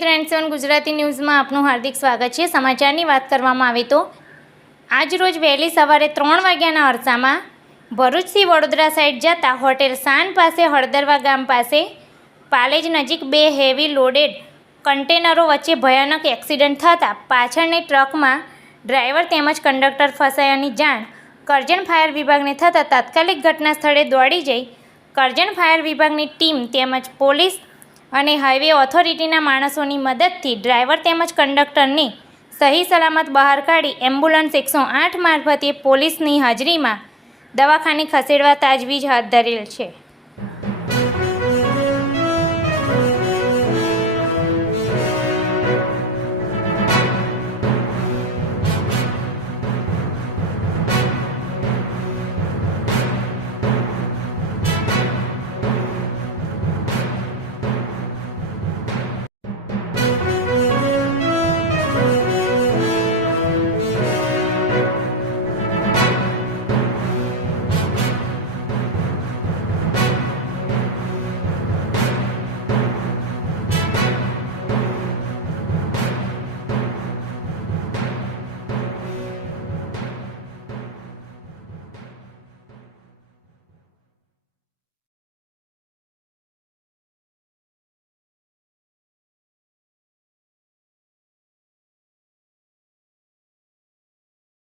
મિત્રો N7 ગુજરાતી ન્યૂઝમાં આપનું હાર્દિક સ્વાગત છે। સમાચારની વાત કરવામાં આવે તો આજ રોજ વહેલી સવારે 3 વાગ્યાના અરસામાં ભરૂચથી વડોદરા સાઈડ જતા હોટેલ શાન પાસે હળદરવા ગામ પાસે પાલેજ નજીક બે હેવી લોડેડ કન્ટેનરો વચ્ચે ભયાનક એક્સિડન્ટ થતાં પાછળની ટ્રકમાં ડ્રાઈવર તેમજ કંડક્ટર ફસાયાની જાણ કરજણ ફાયર વિભાગને થતાં તાત્કાલિક ઘટના સ્થળે દોડી જઈ કરજણ ફાયર વિભાગની ટીમ તેમજ પોલીસ અને હાઈવે ઓથોરિટીના માણસોની મદદથી ડ્રાઈવર તેમજ કંડક્ટરને સહી સલામત બહાર કાઢી એમ્બ્યુલન્સ 108 મારફતે પોલીસની હાજરીમાં દવાખાને ખસેડવા તાજવીજ હાથ ધરેલ છે।